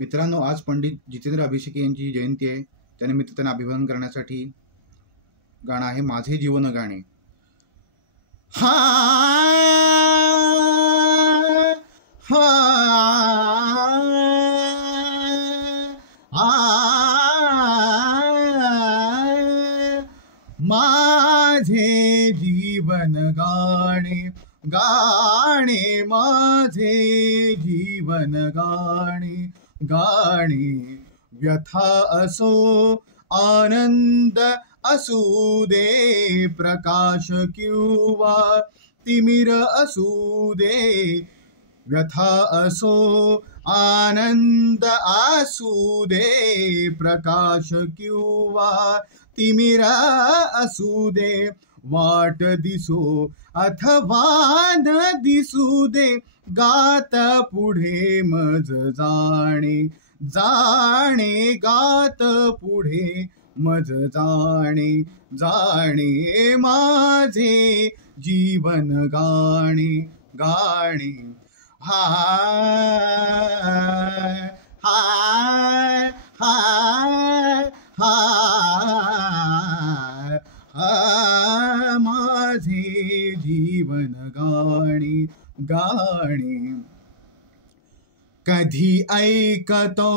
मित्रांनो, आज पंडित जितेंद्र अभिषेकी यांची जयंती आहे. त्यानिमित्त त्यांना अभिवादन करण्यासाठी गाणं आहे माझे जीवन गाणे. हा हा माझे जीवन गाणे गाणे, माझे जीवन गाणे गाणे. व्यथा असो आनंद असू दे, प्रकाश किंवा तिमिर असू दे. व्यथा असो आनंद असू दे, प्रकाश किंवा तिमिर असू दे. वाट दिसो अथवा न दिसू दे, गात पुढे मज जाणे जाणे, गात पुढे मज जाणे जाणे. माझे जीवन गाणे गाणे. हा हा हा हा हा माझे जीवन गाणे गाणे. कधी ऐकतो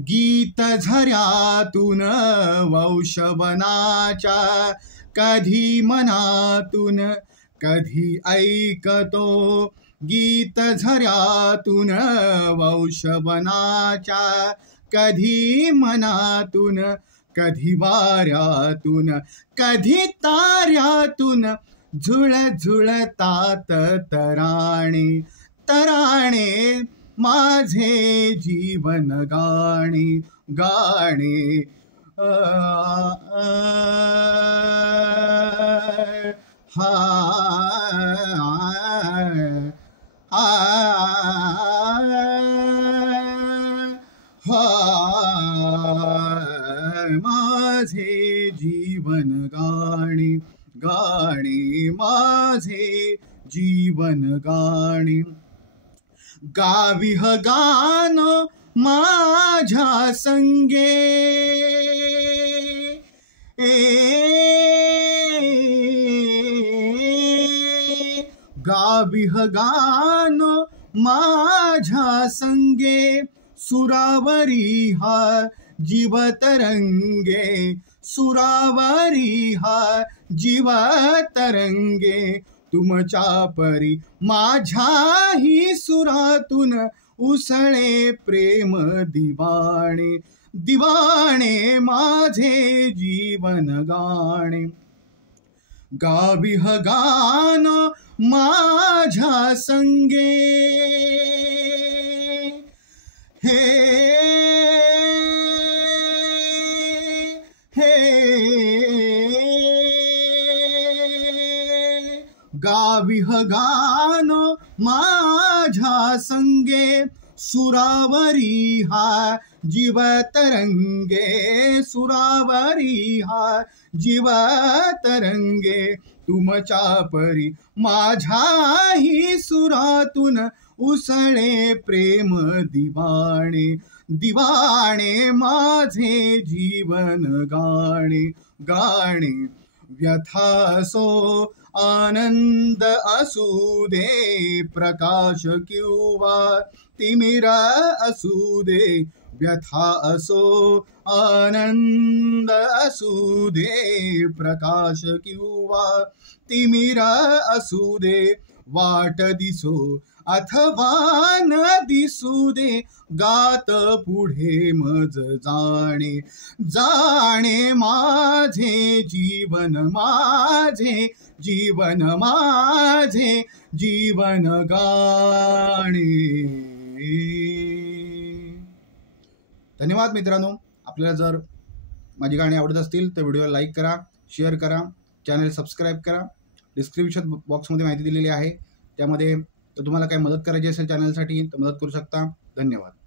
गीत झऱ्यातून वैशवनाच्या, कधी मनातून. कधी ऐकतो गीत झऱ्यातून वैशवनाच्या, कधी मनातून. कधी वाऱ्यातून, कधी ताऱ्यातून, झुळ झुळतात तराणे तराणे. माझे जीवन गाणे गाणे. हा माझे जीवन गाणे गाणे, माझे जीवन गाणे. गावी ह गाणं माझ्या संगे, गावी ह गाणं माझ्या संगे. सुरावरी हा जीव तरंगे, सुरावरी हा जीव तरंगे. तुमच्या परी माझ्याही सुरातून उसळे प्रेम दिवाणे दिवाणे. माझे जीवन गाणे. गावी ह गाणं माझ्या संगे, हे गावी ह गाणं माझ्या संगे. सुरावरी हा जीव तरंगे, सुरावरी हा जीव तरंगे. तुमच्या परी माझ्याही सुरातून उसळे प्रेम दिवाणे दिवाणे. माझे जीवन गाणे गाणे. व्यथा असो आनंद असू दे, प्रकाश किंवा तिमिर असू दे. व्यथा असो आनंद असू दे, प्रकाश किंवा तिमिर असू दे. वाट दिसो अथवा न दिसू दे, गात पुढे मज जाणे जाणे. माझे जीवन माझे जीवन माझे जीवन गाणे. धन्यवाद मित्रांनो. आपल्याला जर माझी गाणी आवडत असतील तर व्हिडिओला लाईक करा, शेअर करा, चॅनल सबस्क्राईब करा. डिस्क्रिप्शन बॉक्समध्ये माहिती दिलेली आहे, त्यामध्ये तुम्हाला काही मदत करायची असेल चॅनलसाठी तर मदत करू शकता. धन्यवाद.